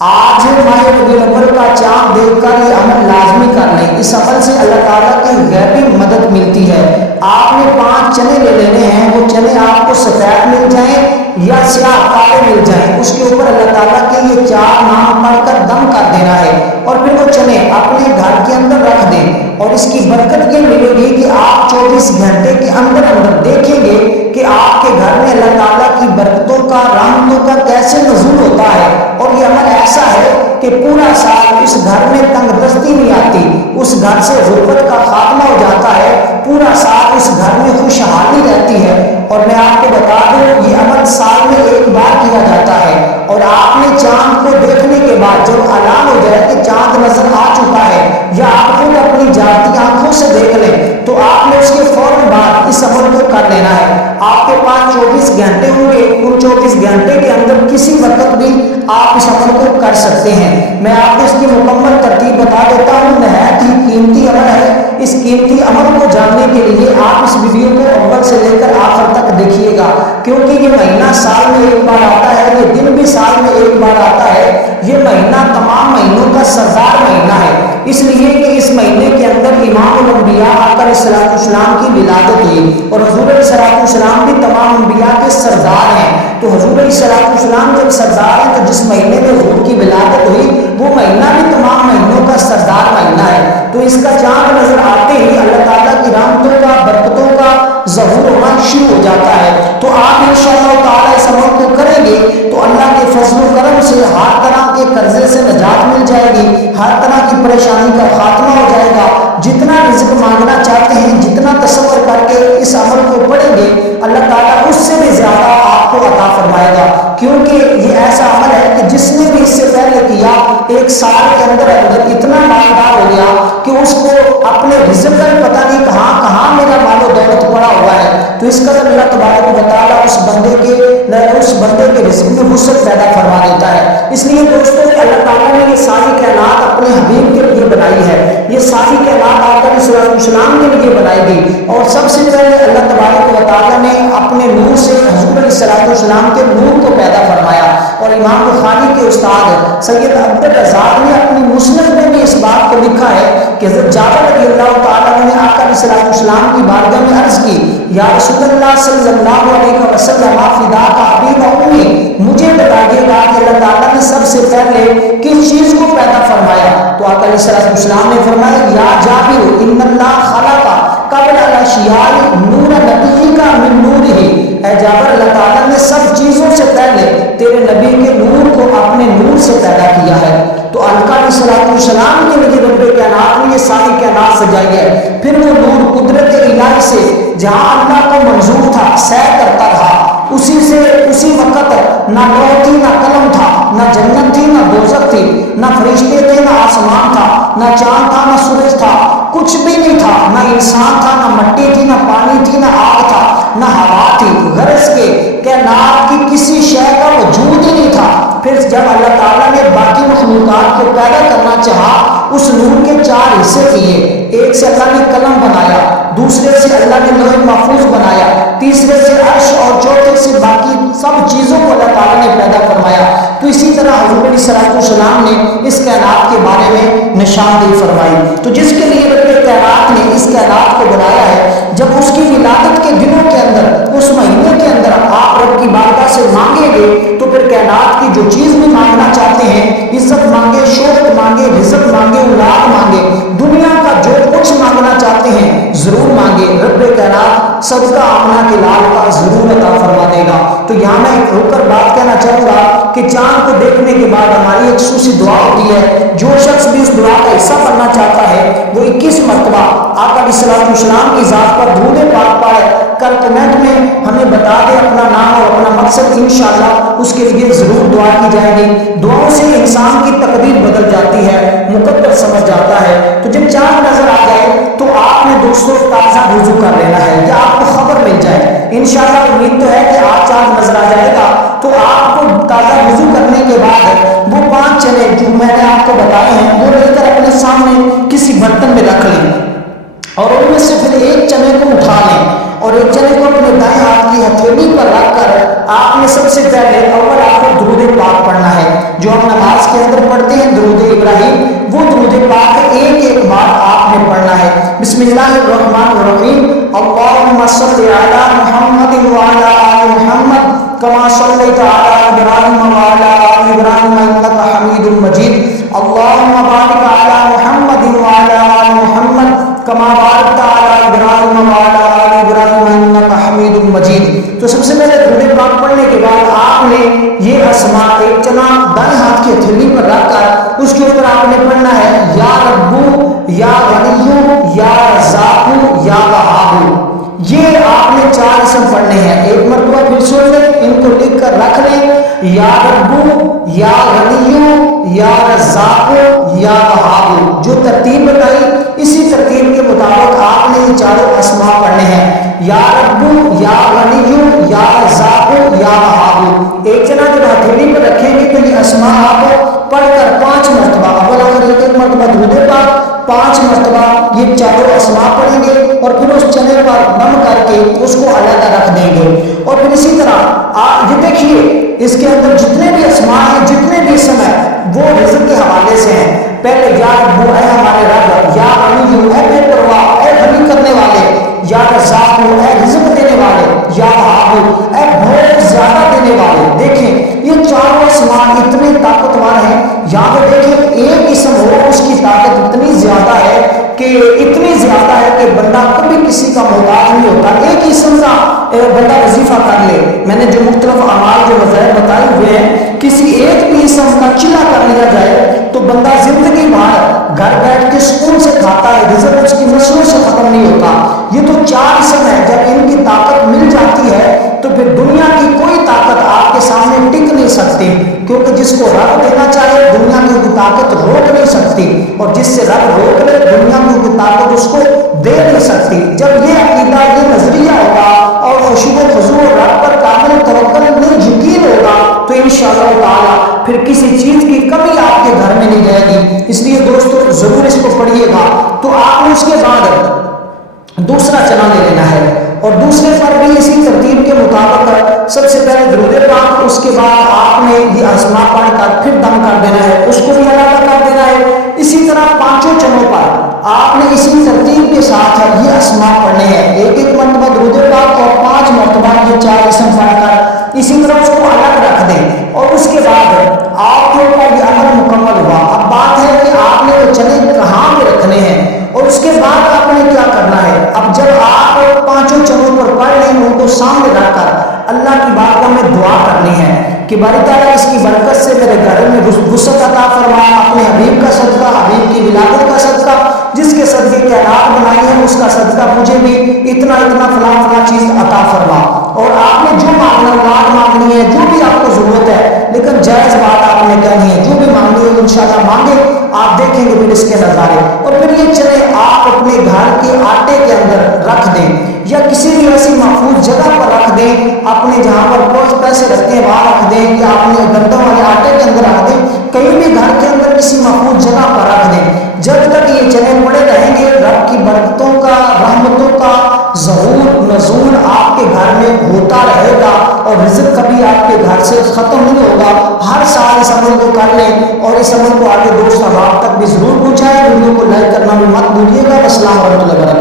آج ماہ ربیع الاول کا چاند دیکھ کر یہ عمل لازمی کر لیں، اس عمل سے اللہ تعالیٰ کی غیبی مدد ملتی ہے۔ آپ نے 5 چنے لے لینے ہیں، وہ چنے آپ کو سفید مل جائیں یا سیاہ کالے مل جائیں، اس کے اوپر اللہ تعالیٰ کے یہ 4 نام پڑھ کر دم کر دینا ہے، اور پھر وہ چنے اپنے گھر کے اندر رکھ دیں۔ اور اس کی برکت یہ ملے گی کہ آپ 24 گھنٹے کے اندر اندر دیکھیں گے کہ آپ کے گھر میں اللہ تعالیٰ کی برکتوں کا، رحمتوں کا کیسے نزول ہوتا ہے۔ اور یہ عمل ایسا ہے کہ پورا سال اس گھر میں تنگ دستی نہیں آتی، اس گھر سے غربت کا خاتمہ ہو جاتا ہے، پورا سال اس گھر میں خوشحالی رہتی ہے۔ اور میں آپ کو بتا دوں، یہ عمل سال میں 1 بار کیا جاتا ہے، اور آپ نے چاند کو دیکھنے کے بعد جب اعلان ہو جائے کہ چاند نظر آ چکا ہے، یا آپ خود اپنی جاتی آنکھوں سے دیکھ لیں، تو آپ نے اس کے فوراً بعد اس عمل کو کر لینا ہے۔ آپ کے پاس 24 گھنٹے ہوں گے، ان 24 گھنٹے کے اندر کسی وقت بھی آپ اس عمل کو کر سکتے ہیں۔ میں آپ کو اس کی مکمل ترتیب بتا دیتا ہوں، نہایت ہی قیمتی عمل ہے۔ اس قیمتی عمل کو جاننے کے لیے آپ اس ویڈیو کو اول سے لے کر آخر تک دیکھیے گا، کیونکہ یہ مہینہ سال میں 1 بار آتا ہے، یہ دن بھی سال میں 1 بار آتا ہے۔ یہ مہینہ تمام مہینوں کا سردار مہینہ ہے، اس لیے کہ اس مہینے کے اندر امام الانبیاء آقا علیہ الصلوۃ والسلام کی ولادت ہوئی، اور حضور علیہ الصلوۃ والسلام بھی تمام انبیاء کے سردار ہیں۔ تو حضور علیہ الصلوۃ والسلام جب سردار ہیں، تو جس مہینے میں حضور کی ولادت ہوئی وہ مہینہ بھی تمام مہینوں کا سردار مہینہ ہے۔ تو اس کا چاند نظر آتے ہی اللہ تعالیٰ کی رحمتوں کا، برکتوں کا ظہور ہونا شروع ہو جاتا ہے۔ تو آپ انشاءاللہ تعالیٰ اس عمل کو کریں گے تو اللہ کے فضل و کرم سے ہر طرح کے قرضے سے نجات مل جائے گی، ہر طرح کی پریشانی کا خاتمہ ہو جائے گا۔ جتنا رزق مانگنا چاہتے ہیں، جتنا تصور کر کے اس عمل کو پڑھیں گے، اللہ تعالیٰ اس سے بھی زیادہ آپ کو عطا فرمائے گا، کیونکہ یہ ایسا عمل ہے کہ جس نے بھی اس سے پہلے کیا 1 سال کے اندر اندر اتنا مالدار ہو گیا کہ اس کو اپنے رزق کا پتہ نہیں کہاں کہاں میرا مال و دولت پڑا ہوا ہے۔ تو اس قدر اللہ تبارک و تعالیٰ اس بندے کے رزق میں وسعت پیدا فرما دیتا ہے۔ اس لیے دوستو، اللہ تعالیٰ نے یہ ساری کائنات اپنے حبیب کے لیے بنائی ہے، یہ ساری کائنات آقا علیہ الصلوۃ والسلام کے لیے بنائی گئی، اور سب سے پہلے اللہ تبارک و تعالیٰ نے اپنے نور سے حضور علیہ الصلوۃ والسلام کے نور کو پیدا فرمایا۔ اور امام بخاری کے استاد سید عبدالرزاق نے اپنی مسند میں بھی اس بات کو لکھا ہے کہ حضرت جابر رضی اللہ تعالیٰ نے آقا علیہ الصلوۃ والسلام کی بارگاہ میں عرض کی، یا رسول اللہ صلی اللہ علیہ وسلم فداک حبیب امی، مجھے بتائیے گا کہ اللہ تعالیٰ نے سب سے پہلے کس چیز کو پیدا فرمایا؟ تو آقا علیہ الصلوۃ والسلام نے فرمایا، یا جابر ان اللہ خلق قبل الاشیاء نور نبیک من نورہ، اے جابر اللہ تعالیٰ نے سب چیزوں سے پہلے تیرے نبی کے نور کو اپنے نور سے پیدا کیا ہے۔ تو آقا علیہ الصلوۃ والسلام کے لیے رب کائنات نے یہ ساری کائنات سجائی ہے۔ پھر وہ نور قدرت الہی سے جہاں اللہ کو منظور تھا سیر کرتا رہا، اسی وقت نہ لوح تھی، نہ قلم تھا، نہ جنت تھی، نہ دوزخ تھی، نہ فرشتے تھے، نہ آسمان تھا، نہ چاند تھا، نہ سورج تھا، کچھ بھی نہیں تھا، نہ انسان تھا، نہ مٹی تھی، نہ پانی تھی، نہ آگ تھا، نہ ہوا تھی، غرض کے کائنات کی کسی شے کا وجود ہی نہیں تھا۔ پھر جب اللہ تعالیٰ نے باقی مخلوقات کو پیدا کرنا چاہا، اس نور کے 4 حصے کیے، ایک سے اللہ نے قلم بنایا، دوسرے سے اللہ نے لوح محفوظ بنایا، تیسرے سے عرش، اور چوتھے سے باقی سب چیزوں کو اللہ تعالیٰ نے پیدا فرمایا۔ تو اسی طرح حضور علیہ الصلوۃ والسلام نے اس کائنات کے بارے میں نشاندہی فرمائی۔ تو جس کے لیے رب کائنات نے اس کائنات کو بنایا ہے، جب اس کی ولادت کے دنوں کے اندر، اس مہینے کے اندر آپ رب کی بارگاہ سے مانگیں گے، تو پھر کائنات کی جو چیز بھی مانگنا چاہتے ہیں، عزت مانگے، شوق مانگے، رزق مانگے، اولاد مانگے، دنیا کا جو کچھ مانگنا چاہتے ہیں ضرور مانگے، رب کائنات صدقہ آمنہ کے لال کا ضرور عطا فرما دے گا۔ تو یہاں میں رک کر بات کہنا چاہوں گا کہ چاند کو دیکھنے کے بعد ہماری ایک خصوصی دعا ہوتی ہے، جو شخص بھی اس دعا کا حصہ بننا چاہتا ہے وہ 21 مرتبہ آقا علیہ الصلوۃ والسلام کی ذات پر درود پاک پڑھ کر کمنٹ میں ہمیں بتا دے اپنا نام اور اپنا مقصد، انشاءاللہ اس کے لیے ضرور دعا کی جائے گی۔ دعاؤں سے انسان کی تقدیر بدل جاتی ہے، مقدر سمجھ جاتا ہے۔ تو جب چاند نظر آ جائے تو آپ نے دوستوں تازہ وضو کر لینا ہے، یا آپ کو خبر مل جائے، انشاءاللہ امید تو ہے کہ آج چاند نظر آ جائے گا، تو آپ کو تازہ وضو کرنے کے بعد وہ 5 چنے جو میں نے آپ کو بتائے ہیں وہ لے کر اپنے سامنے کسی برتن میں رکھ لیں، اور ان میں سے پھر ایک چنے کو اٹھا لیں، اور ایک چنے کو اپنے دائیں ہاتھ کی ہتھیلی پر رکھ کر آپ نے سب سے پہلے اول آپ کو درود پاک پڑھنا ہے۔ جو ہم نماز کے اندر پڑھتے ہیں درود ابراہیم، وہ درود پاک ایک ایک بار آپ نے پڑھنا ہے۔ بسم اللہ الرحمن الرحیم، اللہم صلی علی محمد وعلی آل محمد کما صلیت علی ابراہیم وعلی آل ابراہیم انک حمید مجید، اللہم بارک علی محمد وعلی آل محمد کما بارکت علی ابراہیم وعلی آل ابراہیم انک حمید مجید۔ تو سب سے پہلے درود پاک پڑھنے کے بعد آپ نے یہ اسماء ایک چنا دائیں ہاتھ کی ہتھیلی پر رکھ کر اس کے اوپر آپ نے پڑھنا ہے یا ربو یا غنیو یا رزاقو یا وہابو۔ یہ آپ نے 4 اسم پڑھنے ہیں، ایک مرتبہ پھر سن لیں، ان کو لکھ کر رکھ لیں، یا ربو یا غنیو یا رزاقو یا وہابو۔ جو ترتیب بتائی اسی ترتیب کے مطابق آپ نے یہ 4 اسماء پڑھنے ہیں، یا ربو یا غنیو یا رزاقو یا وہابو۔ ایک جنا جب ہتھیلی پر رکھیں گے تو یہ اسماء آپ پڑھ کر 5 مرتبہ اول آخر ایک مرتبہ درود پاک 5 مرتبہ یہ 4 اسماء پڑھیں گے اور پھر اس چنے پر دم کر کے اس کو علیحدہ رکھ دیں گے۔ اور پھر اسی طرح آپ یہ دیکھیے اس کے اندر جتنے بھی اسماء ہیں، جتنے بھی اسم ہیں، وہ رزق کے حوالے سے ہیں۔ پہلے یا رب اے ہمارے رب، یا غنی اے بے پرواہ اے غنی کرنے والے، یا رزاق اے رزق دینے والے، یا وہاب اے بہت زیادہ دینے والے۔ دیکھیں یہ 4 اسماء اتنے طاقتور ہیں، یہاں پہ دیکھیں ایک اسم ہو اس کی طاقت اتنی زیادہ ہے کہ بندہ کبھی کسی کا محتاج نہیں ہوتا۔ ایک اسم کا بندہ وظیفہ کر لے، میں نے جو مختلف اعمال جو وظائف بتائے ہوئے ہیں، کسی ایک بھی اسم کا چلا کر لیا جائے تو بندہ زندگی بھر گھر بیٹھ کے سکون سے کھاتا ہے، رزق اس کی نسلوں سے ختم نہیں ہوتا۔ یہ تو 4 اسم ہے، جب ان کی طاقت مل جاتی ہے تو پھر دنیا کی کوئی طاقت آپ کے سامنے ٹک نہیں سکتی، کیونکہ جس کو رب دینا چاہے دنیا کی کوئی طاقت روک نہیں سکتی، اور جس سے رب روک لے دنیا کی کوئی طاقت اس کو دے نہیں سکتی۔ جب یہ عقیدہ یہ نظریہ ہوگا اور خشوع و خضوع رب پر کامل توکل میں یقین ہوگا تو انشاءاللہ تعالی پھر کسی چیز کی کمی آپ کے گھر میں نہیں رہے گی۔ اس لیے دوستو ضرور اس کو پڑھیے گا۔ تو آپ نے اس کے بعد دوسرا چنا لے لینا ہے، اور دوسرے پر بھی اسی ترتیب کے مطابق سب سے پہلے درود پاک، اس کے بعد آپ نے یہ اسماء پڑھ کر پھر دم کر دینا ہے، اس کو بھی علیحدہ کر دینا ہے۔ اسی طرح 5 چنوں پر آپ نے اسی ترتیب کے ساتھ یہ اسماء پڑھنے ہیں، ایک ایک مرتبہ درود پاک اور 5 مرتبہ یہ 4 اسم پڑھ کر اسی طرح اس کو الگ رکھ دیں، اور اس کے بعد آپ کے اوپر یہ عمل مکمل ہوا۔ اب بات ہے کہ آپ نے وہ چنے کہاں پہ رکھنے ہیں اور اس کے بعد آپ نے کیا کرنا ہے۔ اب جب آپ 5 چنوں پر پڑھ لیں ان کو سامنے رکھ کر اللہ کی بارگاہ میں دعا کرنی ہے کہ باری تعالیٰ اس کی برکت سے میرے گھر میں وسعت عطا فرما، اپنے حبیب کا صدقہ، حبیب کی ولادت کا صدقہ، جس کے صدقے کائنات بنائی ہے اس کا صدقہ مجھے بھی اتنا فلاں چیز عطا فرما۔ اور آپ نے جو مانگنا اولاد مانگنی ہے، جو بھی آپ کو ضرورت ہے، لیکن جائز بات آپ نے کہنی ہے، جو بھی مانگنی ہے انشاءاللہ مانگے، آپ دیکھیں گے پھر اس کے نظارے۔ اور پھر یہ چنے آپ اپنے گھر کے آٹے کے اندر رکھ دیں یا کسی بھی ایسی محفوظ جگہ پر رکھ دیں، اپنے جہاں پر کچھ پیسے رکھتے ہیں وہاں رکھ دیں یا اپنے گندم والے آٹے کے اندر رکھ دیں، کہیں بھی گھر کے اندر کسی محفوظ جگہ پر رکھ دیں۔ جب تک یہ چنے پڑے رہیں گے رب کی برکتوں کا، رحمتوں کا ظہور نزول آپ کے گھر میں ہوتا رہے گا، اور رزق کبھی آپ کے گھر سے ختم نہیں ہوگا۔ ہر سال اس عمل کو کر لیں اور اس عمل کو آگے دوست احباب تک بھی ضرور پہنچائیں۔ ویڈیو کو لائک کرنا بھی مت بھولیے گا۔ السلام علیکم۔